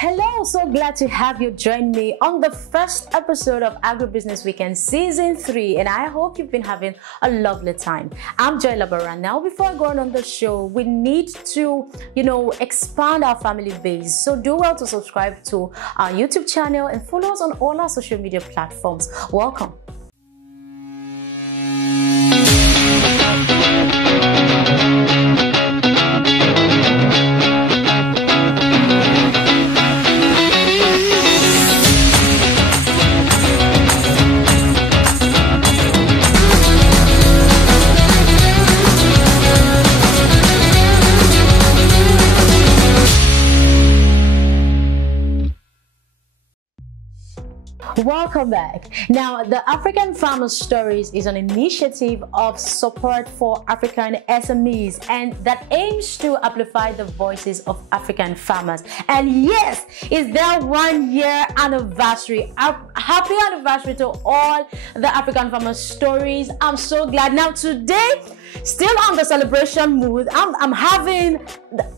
Hello, so glad to have you join me on the first episode of Agribusiness Weekend Season 3, and I hope you've been having a lovely time. I'm Joy Labaran. Now, before I go on the show, we need to, expand our family base. So do well to subscribe to our YouTube channel and follow us on all our social media platforms. Welcome. Welcome back. Now, the African Farmer Stories is an initiative of support for African SMEs and that aims to amplify the voices of African farmers. And yes, it's their 1 year anniversary. Happy anniversary to all the African Farmer Stories. I'm so glad. Now today, still on the celebration mood, I'm having,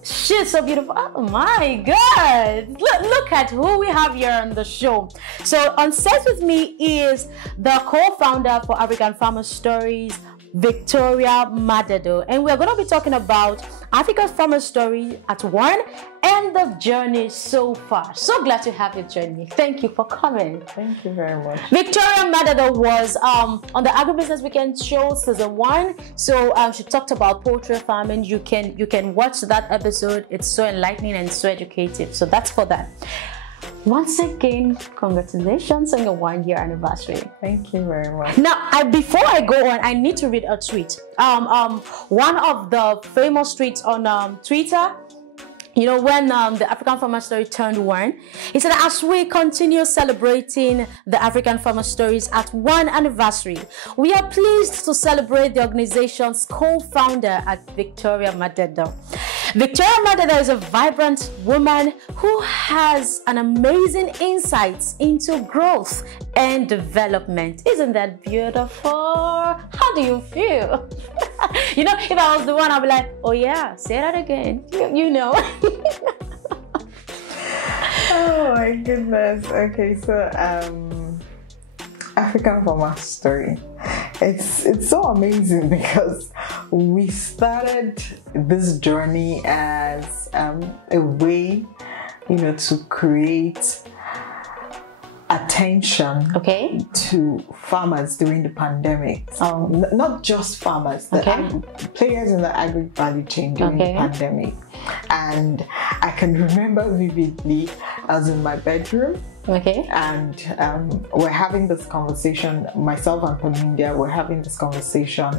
she's so beautiful. Oh my God. Look at who we have here on the show. So on set with me is the co-founder for African Farmer Stories, Victoria Madedor, and we're going to be talking about Africa's Farmer Story at 1 and the journey so far. So glad to have you join me. Thank you for coming. Thank you very much. Victoria Madedor was on the Agribusiness Weekend show season 1. So she talked about poultry farming. You can watch that episode. It's so enlightening and so educative. So that's for that. Once again, congratulations on your 1 year anniversary. Thank you very much. Now, before I go on, I need to read a tweet. One of the famous tweets on Twitter, when the African Farmer Story turned 1, he said, as we continue celebrating the African Farmer Stories at 1 anniversary, we are pleased to celebrate the organization's co-founder at Victoria Madedor. Victoria Madedor is a vibrant woman who has an amazing insights into growth and development. Isn't that beautiful? How do you feel? If I was the one, I'd be like, oh yeah, say that again. Oh my goodness. Okay, so African Farmer Story. It's so amazing because we started this journey as a way, to create attention to farmers during the pandemic. Not just farmers, players in the agri value chain during the pandemic. And I can remember vividly, I was in my bedroom. And we're having this conversation, myself and Pamindia, we're having this conversation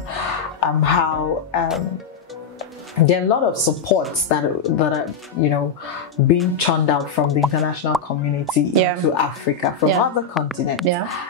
how there are a lot of supports that are being churned out from the international community to Africa from other continents.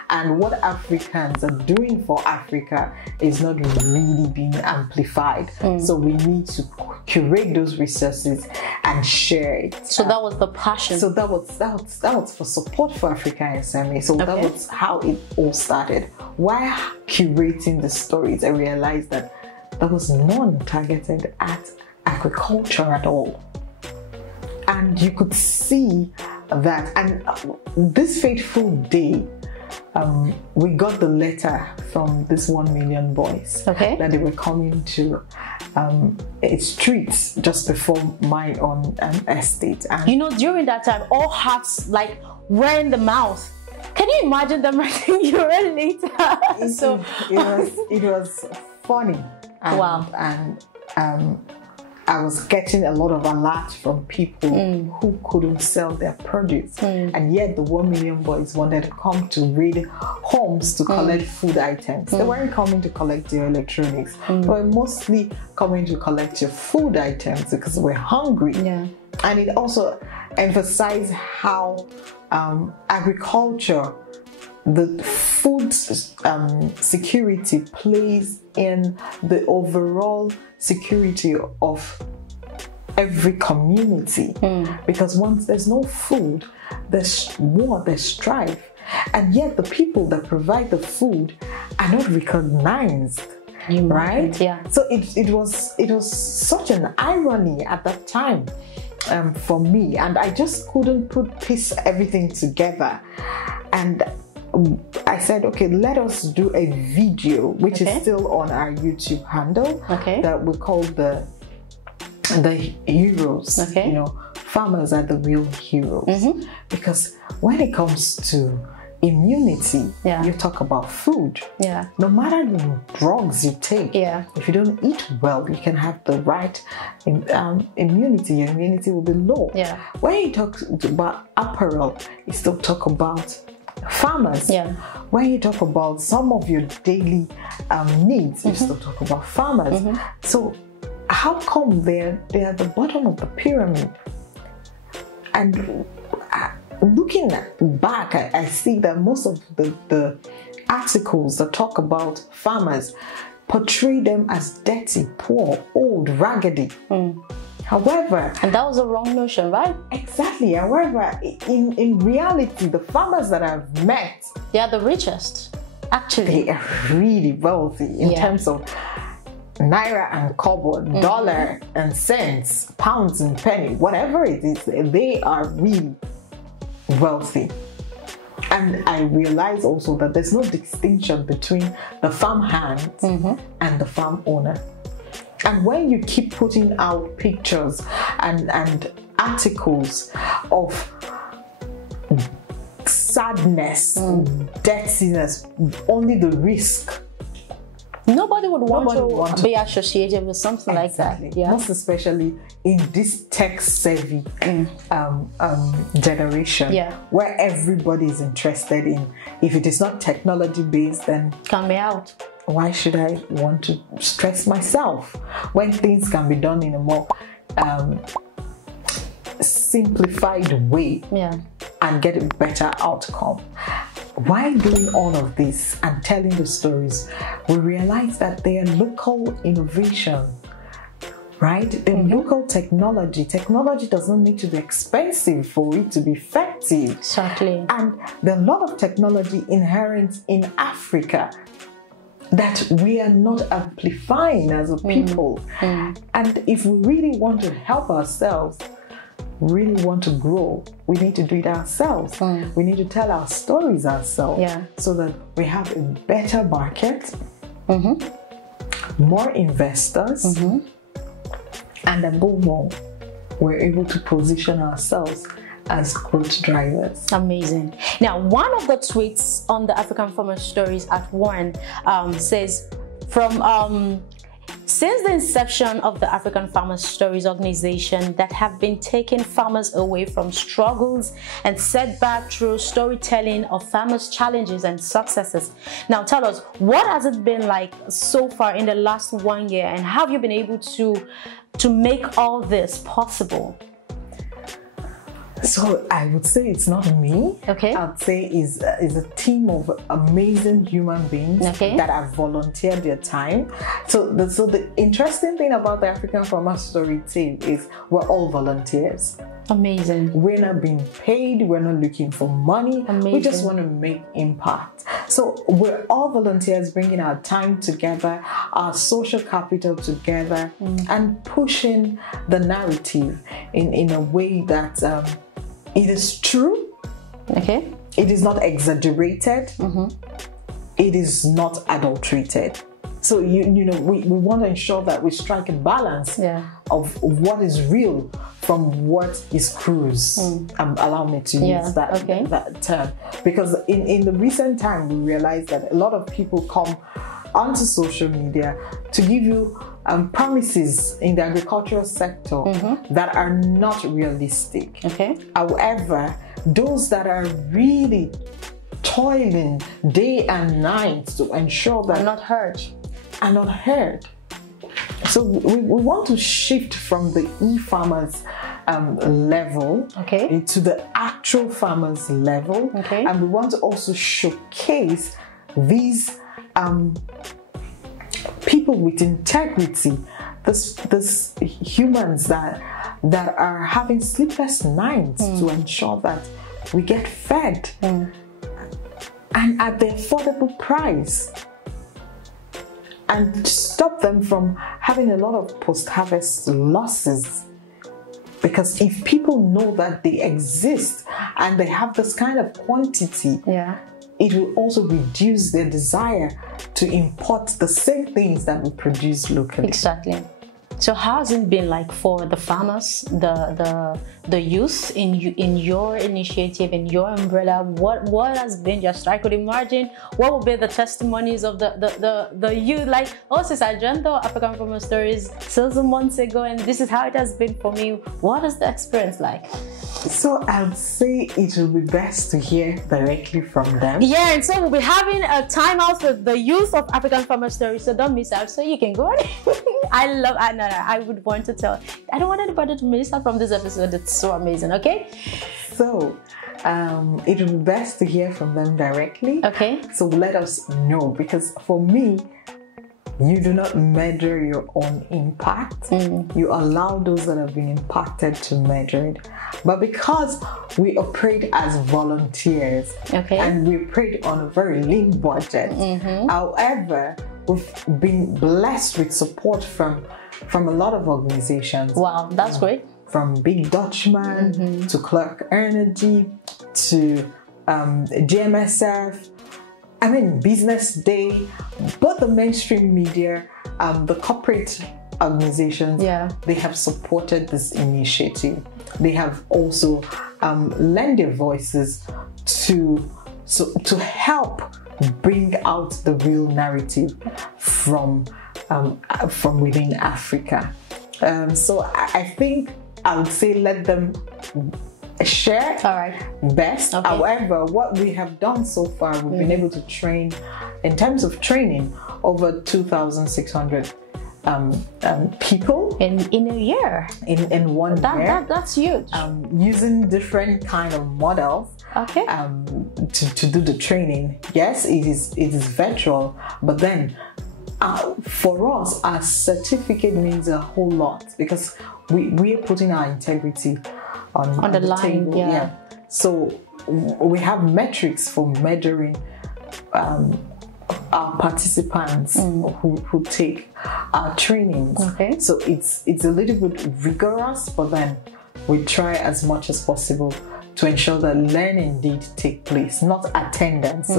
And what Africans are doing for Africa is not really being amplified. So we need to curate those resources and share it. So that was the passion. So that was for support for African SME. So that was how it all started. While curating the stories, I realized that there was none targeted at agriculture at all. And you could see that, and this fateful day, we got the letter from this 1 million boys that they were coming to streets just before my own estate. And during that time, all hearts were in the mouth. Can you imagine them writing you a letter? It was funny. And I was getting a lot of alerts from people who couldn't sell their produce. And yet the 1 million boys wanted to come to raid homes to collect food items. They weren't coming to collect your electronics. They were mostly coming to collect your food items because we're hungry. And it also emphasized how agriculture, the food security plays in the overall security of every community. Because once there's no food, there's war, there's strife. And yet the people that provide the food are not recognized. Right? Yeah. So it was such an irony at that time. for me, and I just couldn't piece everything together. And I said, okay, let us do a video, which is still on our YouTube handle, that we call the heroes. You know, farmers are the real heroes. Because when it comes to immunity, you talk about food. No matter the drugs you take, if you don't eat well, you can have the right immunity. Your immunity will be low. When you talk about apparel, you still talk about farmers. When you talk about some of your daily needs, you still talk about farmers. So how come they're at the bottom of the pyramid? And looking back, I see that most of the articles that talk about farmers portray them as dirty, poor, old, raggedy. However, and that was a wrong notion, right? Exactly. However, in reality, the farmers that I've met, they are the richest. Actually, they are really wealthy in terms of naira and kobo, dollar and cents, pounds and penny, whatever it is. They are really wealthy. And I realize also that there's no distinction between the farm hand and the farm owner. And when you keep putting out pictures and articles of sadness, dirtiness, only the risk, nobody would want to be associated with something like that. Most especially in this tech-savvy generation, where everybody is interested in. If it is not technology-based, then count me out. Why should I want to stress myself when things can be done in a more simplified way and get a better outcome? While doing all of this and telling the stories, we realize that they are local innovation, right? They're local technology. Technology does not need to be expensive for it to be effective. Exactly. And there are a lot of technology inherent in Africa that we are not amplifying as a people. And if we really want to help ourselves, really want to grow, we need to do it ourselves. We need to tell our stories ourselves so that we have a better market, more investors, and above all, we're able to position ourselves as growth drivers. Amazing. Now, one of the tweets on the African Farmer Stories at One says, since the inception of the African Farmer Stories organization that have been taking farmers away from struggles and setbacks through storytelling of farmers' challenges and successes. Now tell us, what has it been like so far in the last 1 year, and how have you been able to make all this possible? So I would say it's not me. I'd say is a team of amazing human beings that have volunteered their time. So the interesting thing about the African Farmer Story team is we're all volunteers. Amazing. We're not being paid. We're not looking for money. Amazing. We just want to make impact. So we're all volunteers, bringing our time together, our social capital together, and pushing the narrative in a way that it is true. It is not exaggerated. It is not adulterated. So we want to ensure that we strike a balance of what is real from what is cruise. Allow me to use that term, because in the recent time we realized that a lot of people come onto social media to give you promises in the agricultural sector that are not realistic. However, those that are really toiling day and night to ensure that are not heard. So we want to shift from the e-farmers level into the actual farmers level, and we want to also showcase these people with integrity, this humans that are having sleepless nights to ensure that we get fed and at the affordable price, and stop them from having a lot of post-harvest losses. Because if people know that they exist and they have this kind of quantity, it will also reduce their desire to import the same things that we produce locally. Exactly. So how has it been like for the farmers, the youth in your initiative, in your umbrella? What has been just, I could imagine, what would be the testimonies of the youth? Like, oh, since I joined the African Farmer Stories 6 months ago, and this is how it has been for me. What is the experience like? So I'd say it will be best to hear directly from them. Yeah, and so we'll be having a timeout with the youth of African Farmer Stories, so don't miss out. So you can go on. I would want to tell. I don't want anybody to miss out from this episode. It's so amazing. Okay. So it would be best to hear from them directly. Okay. So let us know, because for me, you do not measure your own impact. You allow those that have been impacted to measure it. But because we operate as volunteers, and we operate on a very lean budget, however, we've been blessed with support from a lot of organizations. Wow, that's great. From Big Dutchman to Clark Energy to GMSF, I mean, Business Day, both the mainstream media, the corporate organizations, they have supported this initiative. They have also lent their voices to help bring out the real narrative from within Africa. So I think I would say let them share best. However, what we have done so far, we've been able to train, in terms of training, over 2,600 people in a year. In 1 year. That's huge. Using different kind of models. To do the training. Yes, it is virtual, but then for us, our certificate means a whole lot, because we are putting our integrity on the line. Table. So we have metrics for measuring our participants who take our trainings. So it's a little bit rigorous, but then we try as much as possible to ensure that learning did take place, not attendance.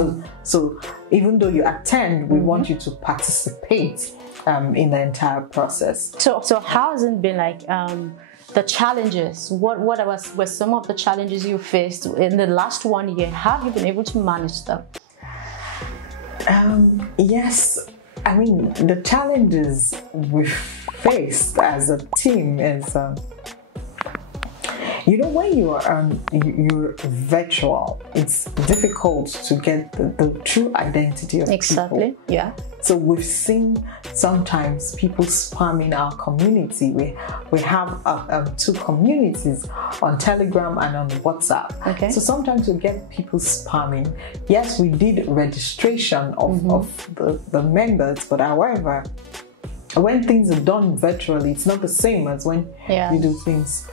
So even though you attend, we want you to participate in the entire process. So how has it been like? The challenges, what were some of the challenges you faced in the last 1 year? How have you been able to manage them? Yes, I mean, the challenges we faced as a team is, when you're virtual, it's difficult to get the true identity of people. So we've seen sometimes people spamming our community. We have 2 communities on Telegram and on WhatsApp. So sometimes we get people spamming. Yes, we did registration of the members, but however, when things are done virtually, it's not the same as when you do things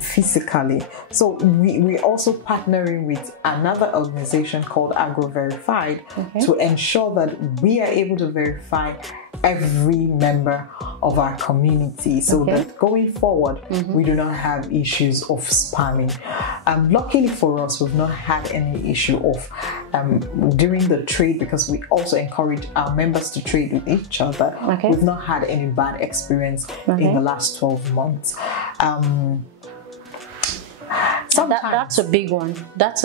physically. So we're also partnering with another organization called Verified to ensure that we are able to verify every member of our community, so that going forward we do not have issues of spamming. Luckily for us, we've not had any issue of during the trade, because we also encourage our members to trade with each other. We've not had any bad experience in the last 12 months. That's a big one. That's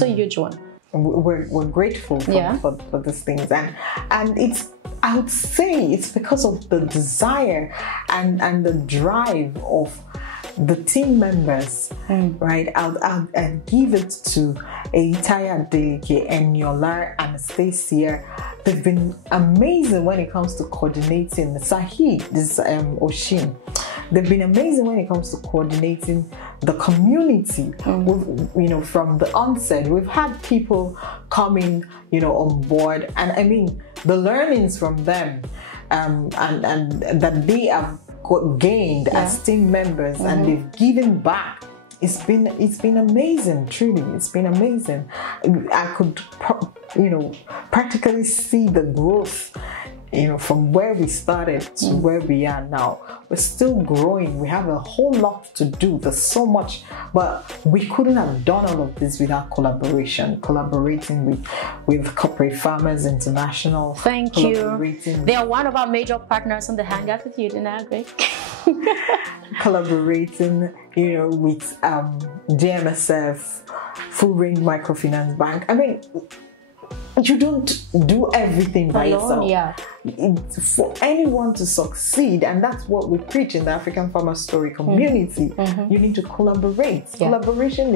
a huge one. We're grateful for these things, and I would say it's because of the desire and the drive of the team members, right? I'll give it to Eitaya Delike and Yola Anastasia. They've been amazing when it comes to coordinating. Sahid, this Oshin. They've been amazing when it comes to coordinating the community. From the onset, we've had people coming, on board, and I mean the learnings from them, and that they have gained as team members, and they've given back. It's been amazing, truly. It's been amazing. I could, practically see the growth from where we started to where we are now, we're still growing. We have a whole lot to do. There's so much, but we couldn't have done all of this without collaborating with Corporate Farmers International. Thank you. They are one of our major partners on the Hangout with Youth in Agri. Collaborating, with DMSF, Full Range Microfinance Bank. I mean, you don't do everything by yourself. Yeah. For anyone to succeed, and that's what we preach in the African Farmer Story community, you need to collaborate. Yeah. Collaboration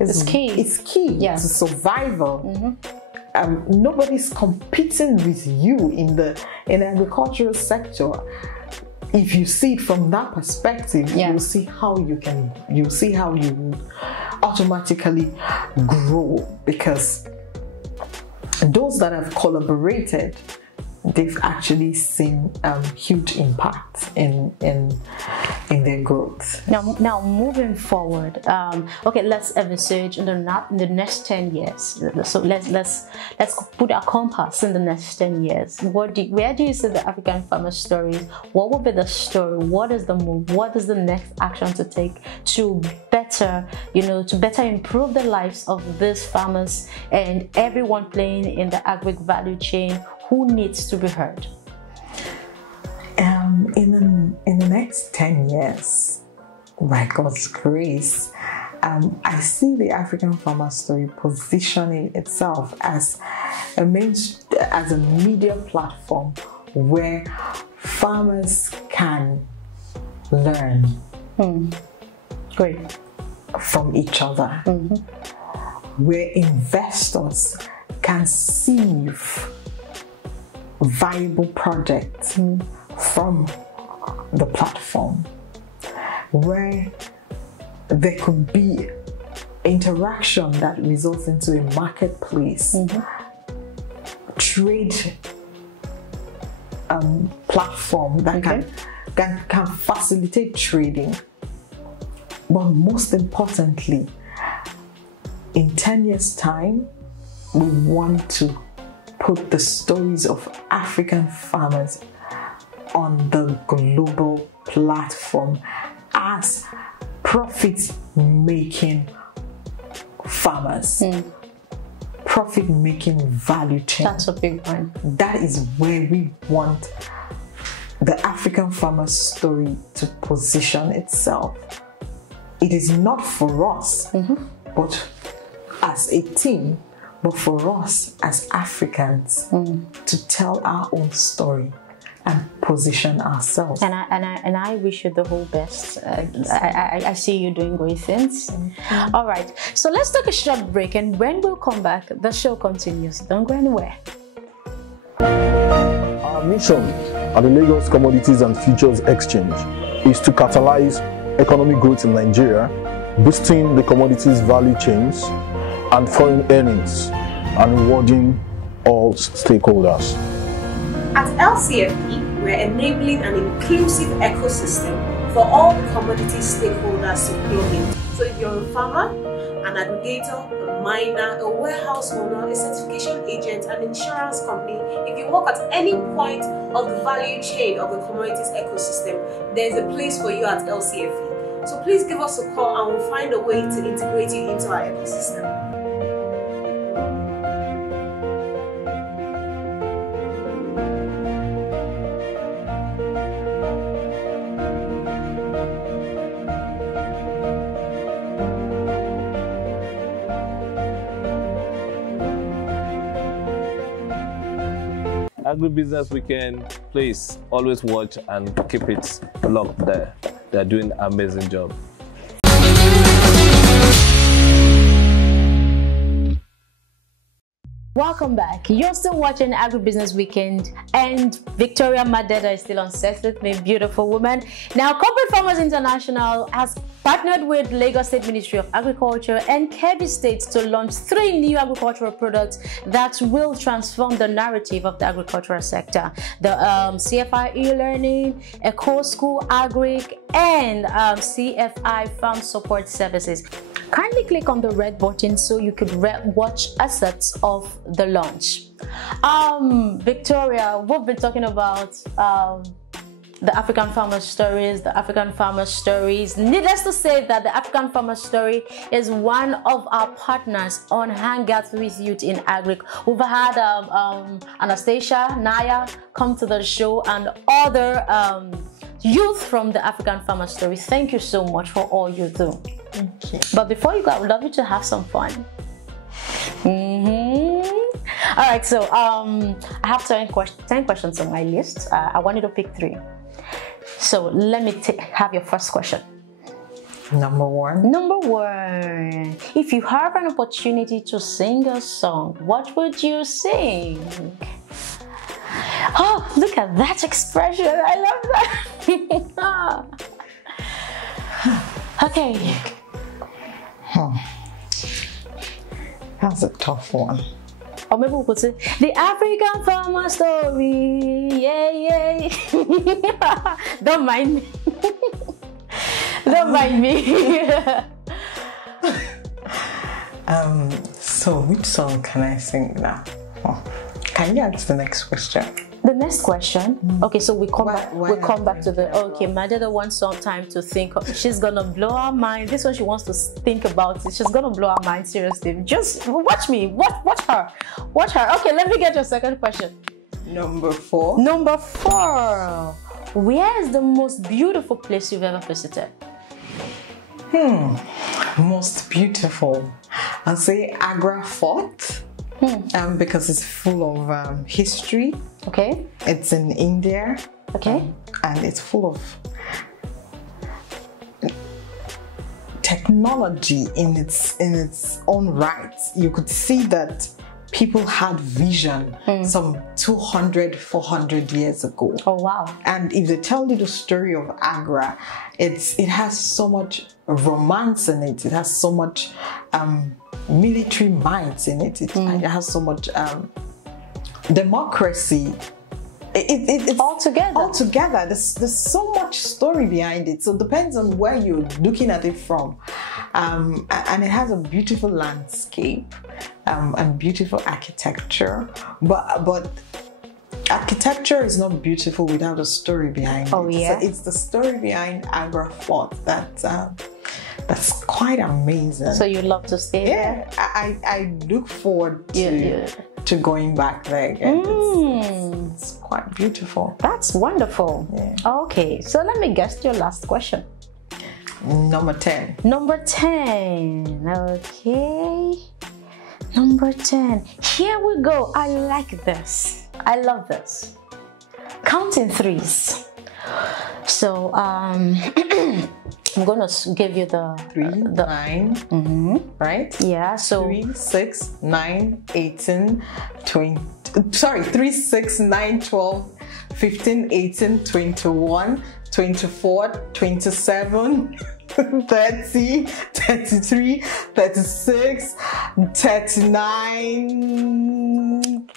is key. It's key to survival. Nobody's competing with you in the agricultural sector. If you see it from that perspective, you'll see how you automatically grow, because those that have collaborated, they've actually seen huge impact in their growth. Now moving forward, okay, let's envisage in the next 10 years. So let's put our compass in the next 10 years. Where do you see the African Farmer Stories? What will be the story? What is the move? What is the next action to take to better improve the lives of these farmers and everyone playing in the agri value chain? Who needs to be heard? In the next 10 years, by God's grace, I see the African Farmer Story positioning itself as a media platform where farmers can learn from each other, where investors can see viable projects from the platform, where there could be interaction that results into a marketplace, trade platform that can facilitate trading. But most importantly, in 10 years' time, we want to put the stories of African farmers on the global platform as profit-making farmers, profit-making value chain. That's a big one. That is where we want the African Farmer Story to position itself. It is not for us, but as a team, but for us as Africans to tell our own story and position ourselves. And I wish you the whole best. I see you doing great things. All right, so let's take a short break, and when we'll come back, the show continues. Don't go anywhere. Our mission at the Lagos Commodities and Futures Exchange is to catalyze economic growth in Nigeria, boosting the commodities value chains and foreign earnings, and rewarding all stakeholders. At LCFP, we're enabling an inclusive ecosystem for all the commodity stakeholders to plug in. So if you're a farmer, an aggregator, a miner, a warehouse owner, a certification agent, an insurance company, if you work at any point of the value chain of the commodities ecosystem, there's a place for you at LCFP. So please give us a call and we'll find a way to integrate you into our ecosystem. Agribusiness Weekend, please always watch and keep it locked there. They're doing an amazing job. Welcome back. You're still watching Agribusiness Weekend, and Victoria Madedor is still on set with me, beautiful woman. Now, Corporate Farmers International has partnered with Lagos State Ministry of Agriculture and Kebbi State to launch 3 new agricultural products that will transform the narrative of the agricultural sector. The CFI e-learning, Eco School Agric, and CFI Farm Support Services. Kindly click on the red button so you could watch assets of the launch. Victoria, we've been talking about the African Farmer Stories, Needless to say that the African Farmer Story is one of our partners on Hangouts with Youth in Agri. We've had Anastasia, Naya come to the show and other youth from the African Farmer Story. Thank you so much for all you do. Thank you. But before you go, I would love you to have some fun. All right, so I have 10 questions on my list. I wanted to pick 3. So let me have your first question. Number 1. Number 1. If you have an opportunity to sing a song, what would you sing? Oh, look at that expression. I love that. Okay. That's a tough one. Or maybe we could say, the African Farmer Story. Yeah. Don't mind me. Don't mind me. So which song can I sing now? Can you ask the next question? The next question. Okay, so we come back to the Madedor wants some time to think. She's gonna blow our mind. This one she wants to think about it. She's gonna blow our mind, seriously. Just watch me. Watch her. Okay, let me get your second question. Number 4. Number 4. Where is the most beautiful place you've ever visited? Most beautiful. I'll say Agra Fort. Because it's full of history. Okay. It's in India. Okay. And it's full of technology in its own right. You could see that people had vision some 200, 400 years ago. Oh, wow. And if they tell you the story of Agra, it has so much romance in it. It has so much military minds in it. It has so much democracy. It's all together. There's so much story behind it. So it depends on where you're looking at it from. And it has a beautiful landscape and beautiful architecture. But architecture is not beautiful without a story behind it. Oh, yeah? So it's the story behind Agra Fort that's quite amazing. So you love to stay there? I look forward to going back there again. It's quite beautiful. That's wonderful. Yeah. Okay, so let me guess your last question. Number 10. Number 10. Okay. Number 10. Here we go. I like this. I love this. Counting 3s. So I'm gonna give you the 3, 9, right? Yeah. So 3, 6, 9, 18, 20. Sorry, 3, 6, 9, 12, 15, 18, 21, 24, 27, 30, 33, 36, 39,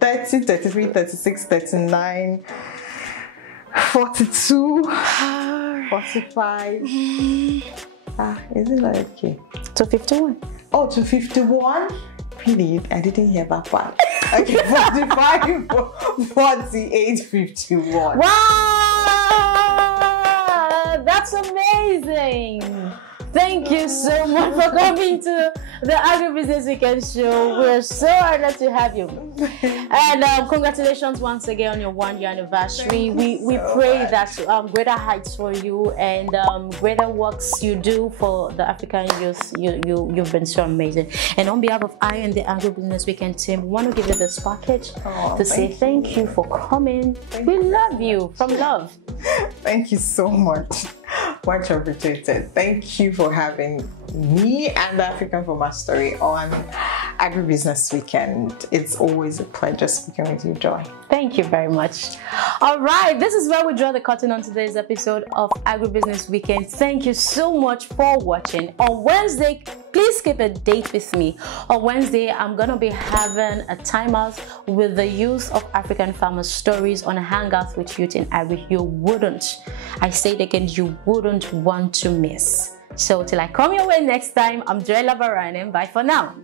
30, 33, 36, 39, 42, 45. Is it like okay? To 51. Oh, to 51? Really? I didn't hear that part. Okay, 45, 48, 51. Wow! That's amazing! Thank you so much for coming to the Agribusiness Weekend show. We're so honored to have you. And congratulations once again on your 1-year anniversary. We pray that greater heights for you and greater works you do for the African youth. You've been so amazing. And on behalf of I and the Agribusiness Weekend team, we want to give you this package to say thank you for coming. We love you from love. Thank you so much. Much appreciated. Thank you for having me and the African Farmer Story on Agribusiness Weekend. It's always a pleasure speaking with you, Joy. Thank you very much. All right, this is where we draw the curtain on today's episode of Agribusiness Weekend. Thank you so much for watching. On Wednesday, please keep a date with me. On Wednesday, I'm gonna be having a timeout with the youth of African farmers stories on Hangouts with Youth in Agri. You wouldn't, I say it again, you wouldn't want to miss. So till I come your way next time, I'm Joella Baranen. Bye for now.